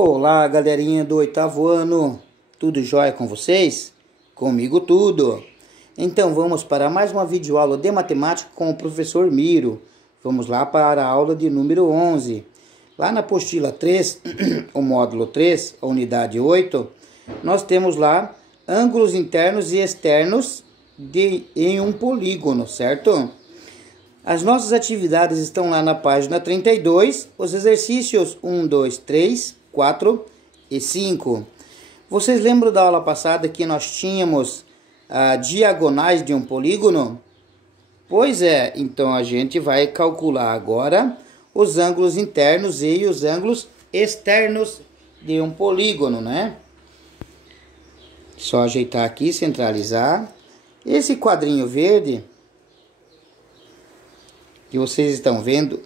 Olá, galerinha do oitavo ano, tudo jóia com vocês? Comigo tudo! Então vamos para mais uma videoaula de matemática com o professor Miro. Vamos lá para a aula de número 11. Lá na apostila 3, o módulo 3, a unidade 8, nós temos lá ângulos internos e externos em um polígono, certo? As nossas atividades estão lá na página 32, os exercícios 1, 2, 3, 4 e 5. Vocês lembram da aula passada que nós tínhamos diagonais de um polígono? Pois é, então a gente vai calcular agora os ângulos internos e os ângulos externos de um polígono, né? Só ajeitar aqui, centralizar. Esse quadrinho verde que vocês estão vendo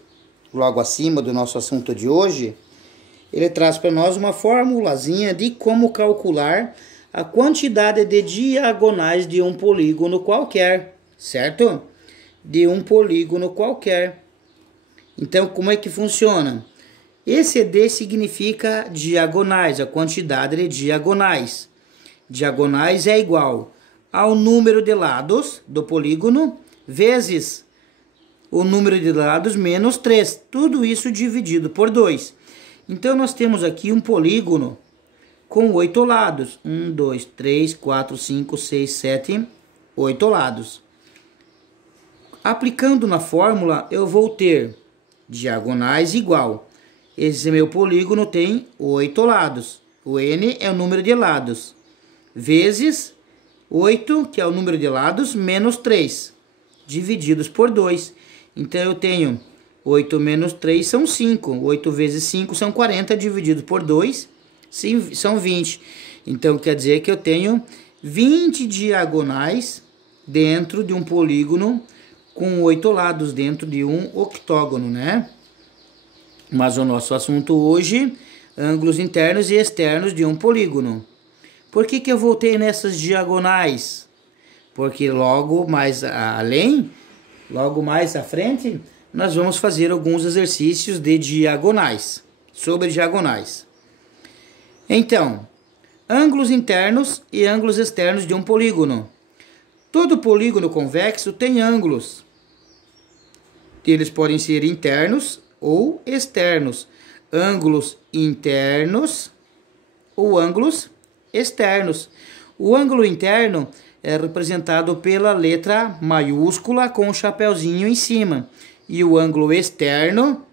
logo acima do nosso assunto de hoje, ele traz para nós uma formulazinha de como calcular a quantidade de diagonais de um polígono qualquer, certo? De um polígono qualquer. Então, como é que funciona? Esse D significa diagonais, a quantidade de diagonais. Diagonais é igual ao número de lados do polígono vezes o número de lados menos 3. Tudo isso dividido por 2. Então, nós temos aqui um polígono com 8 lados. 1, 2, 3, 4, 5, 6, 7, 8 lados. Aplicando na fórmula, eu vou ter diagonais igual. Esse meu polígono tem 8 lados. O N é o número de lados. Vezes 8, que é o número de lados, menos 3. Divididos por 2. Então, eu tenho 8 menos 3 são 5. 8 vezes 5 são 40, dividido por 2 são 20. Então, quer dizer que eu tenho 20 diagonais dentro de um polígono com 8 lados dentro de um octógono, né? Mas o nosso assunto hoje, ângulos internos e externos de um polígono. Por que eu voltei nessas diagonais? Porque logo mais à frente, nós vamos fazer alguns exercícios de diagonais, sobre diagonais. Então, ângulos internos e ângulos externos de um polígono. Todo polígono convexo tem ângulos. Eles podem ser internos ou externos. Ângulos internos ou ângulos externos. O ângulo interno é representado pela letra maiúscula com o chapeuzinho em cima. E o ângulo externo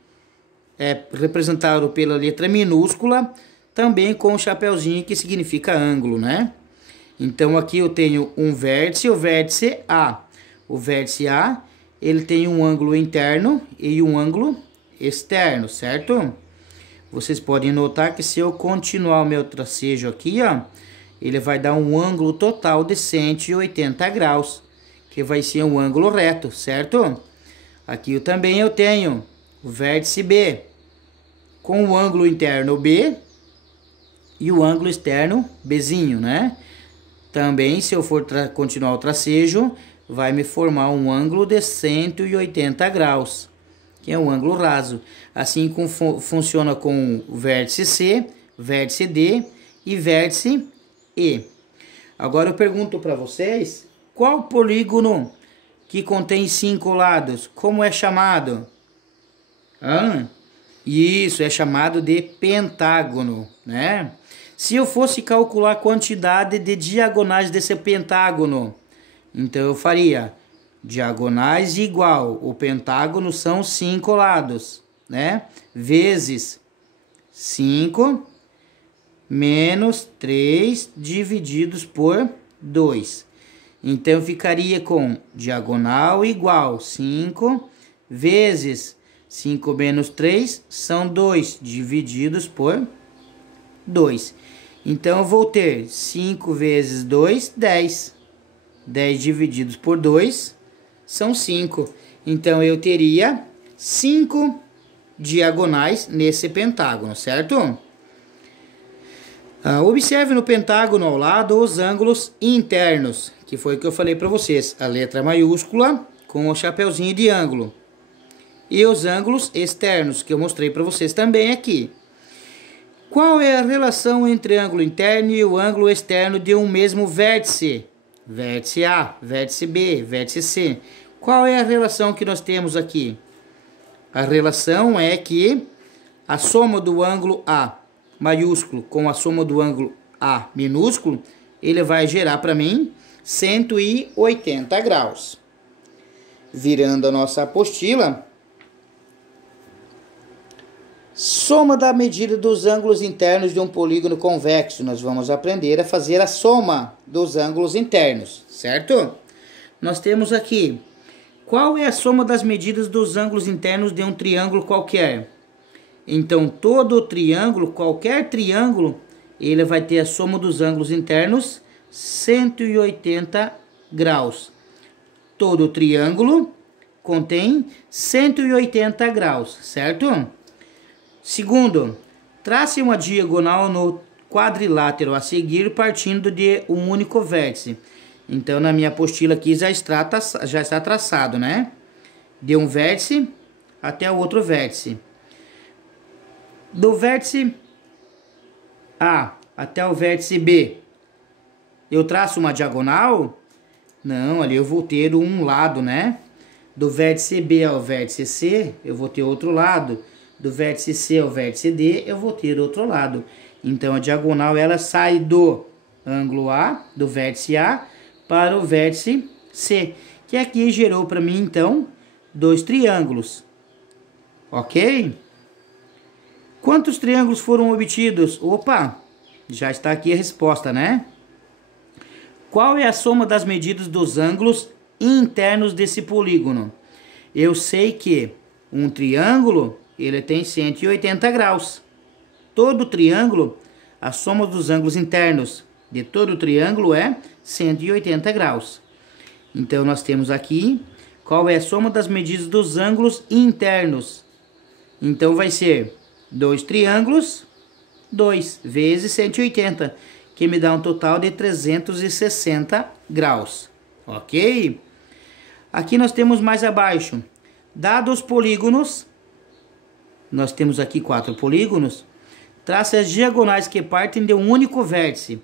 é representado pela letra minúscula, também com o chapeuzinho que significa ângulo, né? Então aqui eu tenho um vértice, o vértice A. O vértice A, ele tem um ângulo interno e um ângulo externo, certo? Vocês podem notar que se eu continuar o meu tracejo aqui, ó, ele vai dar um ângulo total de 180 graus, que vai ser um ângulo reto, certo? Aqui também eu tenho o vértice B, com o ângulo interno B e o ângulo externo Bzinho, né? Também, se eu for continuar o tracejo, vai me formar um ângulo de 180 graus, que é um ângulo raso. Assim como funciona com o vértice C, vértice D e vértice E. Agora eu pergunto para vocês, qual polígono que contém 5 lados, como é chamado? Isso, é chamado de pentágono, né? Se eu fosse calcular a quantidade de diagonais desse pentágono, então eu faria diagonais igual, o pentágono são 5 lados, né? Vezes 5 menos 3 divididos por 2. Então, eu ficaria com diagonal igual 5 vezes 5 menos 3 são 2, divididos por 2. Então, eu vou ter 5 vezes 2, 10. 10 divididos por 2 são 5. Então, eu teria 5 diagonais nesse pentágono, certo? Observe no pentágono ao lado os ângulos internos, que foi o que eu falei para vocês. A letra maiúscula com o chapeuzinho de ângulo. E os ângulos externos, que eu mostrei para vocês também aqui. Qual é a relação entre ângulo interno e o ângulo externo de um mesmo vértice? Vértice A, vértice B, vértice C. Qual é a relação que nós temos aqui? A relação é que a soma do ângulo A maiúsculo com a soma do ângulo A minúsculo, ele vai gerar para mim 180 graus. Virando a nossa apostila, soma da medida dos ângulos internos de um polígono convexo. Nós vamos aprender a fazer a soma dos ângulos internos, certo? Nós temos aqui, qual é a soma das medidas dos ângulos internos de um triângulo qualquer? Então, todo triângulo, qualquer triângulo, ele vai ter a soma dos ângulos internos 180 graus. Todo triângulo contém 180 graus, certo? Segundo, trace uma diagonal no quadrilátero a seguir partindo de um único vértice. Então, na minha apostila aqui já está traçado, né? De um vértice até o outro vértice. Do vértice A até o vértice B, eu traço uma diagonal? Não, ali eu vou ter um lado, né? Do vértice B ao vértice C, eu vou ter outro lado. Do vértice C ao vértice D, eu vou ter outro lado. Então, a diagonal, ela sai do ângulo A, do vértice A, para o vértice C. Que aqui gerou para mim, então, dois triângulos. Ok? Quantos triângulos foram obtidos? Opa, já está aqui a resposta, né? Qual é a soma das medidas dos ângulos internos desse polígono? Eu sei que um triângulo, ele tem 180 graus. Todo triângulo, a soma dos ângulos internos de todo triângulo é 180 graus. Então, nós temos aqui, qual é a soma das medidas dos ângulos internos? Então, vai ser 2 triângulos, 2 vezes 180, que me dá um total de 360 graus, ok? Aqui nós temos mais abaixo, dados os polígonos, nós temos aqui 4 polígonos, trace as diagonais que partem de um único vértice,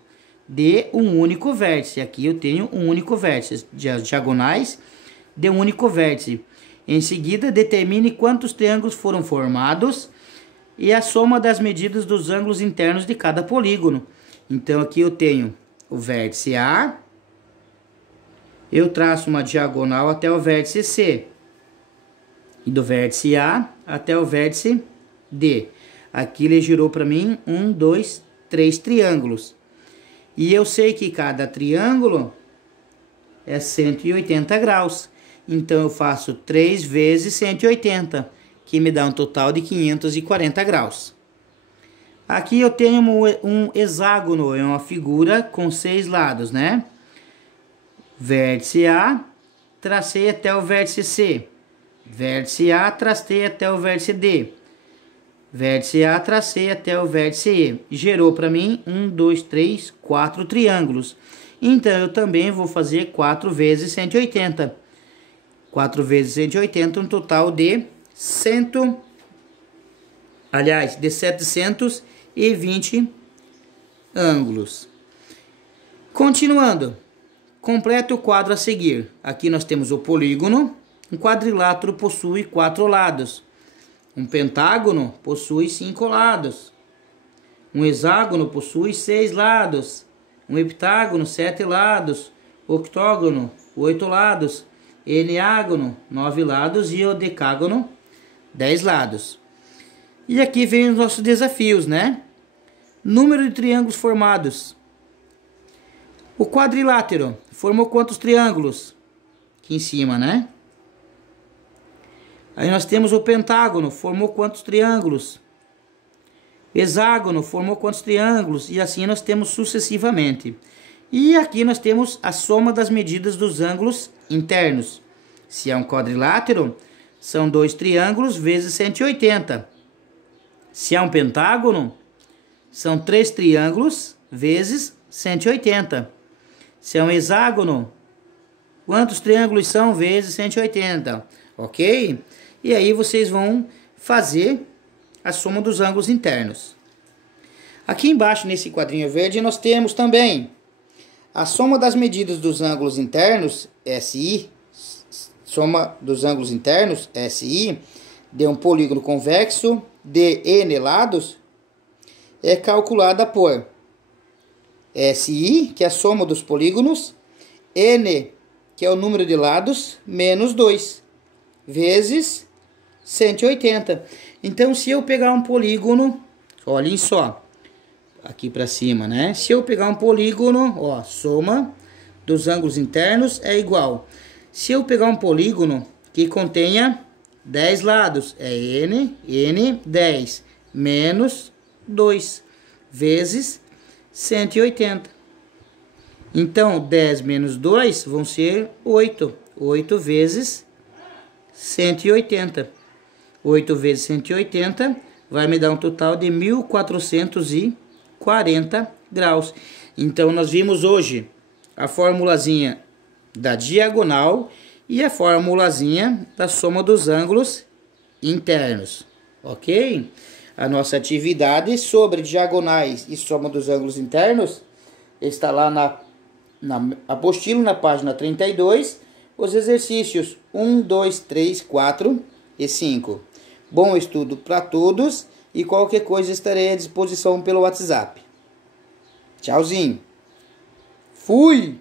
aqui eu tenho um único vértice, as diagonais de um único vértice. Em seguida, determine quantos triângulos foram formados e a soma das medidas dos ângulos internos de cada polígono. Então, aqui eu tenho o vértice A, eu traço uma diagonal até o vértice C, e do vértice A até o vértice D. Aqui ele girou para mim 1, 2, 3 triângulos. E eu sei que cada triângulo é 180 graus. Então, eu faço 3 vezes 180, que me dá um total de 540 graus. Aqui eu tenho um hexágono, é uma figura com 6 lados, né? Vértice A, tracei até o vértice C. Vértice A, tracei até o vértice D. Vértice A, tracei até o vértice E. Gerou para mim 1, 2, 3, 4 triângulos. Então, eu também vou fazer 4 vezes 180. 4 vezes 180, um total de 720 ângulos. Continuando, completa o quadro a seguir. Aqui nós temos o polígono. Um quadrilátero possui 4 lados. Um pentágono possui 5 lados. Um hexágono possui 6 lados. Um heptágono, 7 lados. Octógono, 8 lados. Eneágono, 9 lados. E o decágono, 10 lados. E aqui vem os nossos desafios, né? Número de triângulos formados. O quadrilátero formou quantos triângulos? Aqui em cima, né? Aí nós temos o pentágono, formou quantos triângulos? Hexágono, formou quantos triângulos? E assim nós temos sucessivamente. E aqui nós temos a soma das medidas dos ângulos internos. Se é um quadrilátero, são 2 triângulos vezes 180. Se é um pentágono, são 3 triângulos vezes 180. Se é um hexágono, quantos triângulos são vezes 180? Ok? E aí vocês vão fazer a soma dos ângulos internos. Aqui embaixo, nesse quadrinho verde, nós temos também a soma das medidas dos ângulos internos, SI, soma dos ângulos internos, SI, de um polígono convexo de N lados, é calculada por SI, que é a soma dos polígonos, N, que é o número de lados, menos 2, vezes 180. Então, se eu pegar um polígono, olhem só, aqui para cima, né? Se eu pegar um polígono, ó, soma dos ângulos internos é igual. Se eu pegar um polígono que contenha 10 lados, é N 10, menos 2, vezes 180. Então, 10 menos 2 vão ser 8. 8 vezes 180. 8 vezes 180 vai me dar um total de 1440 graus. Então, nós vimos hoje a formulazinha da diagonal e a formulazinha da soma dos ângulos internos. Ok? A nossa atividade sobre diagonais e soma dos ângulos internos está lá na apostila, na página 32, os exercícios 1, 2, 3, 4 e 5. Bom estudo para todos e qualquer coisa estarei à disposição pelo WhatsApp. Tchauzinho. Fui!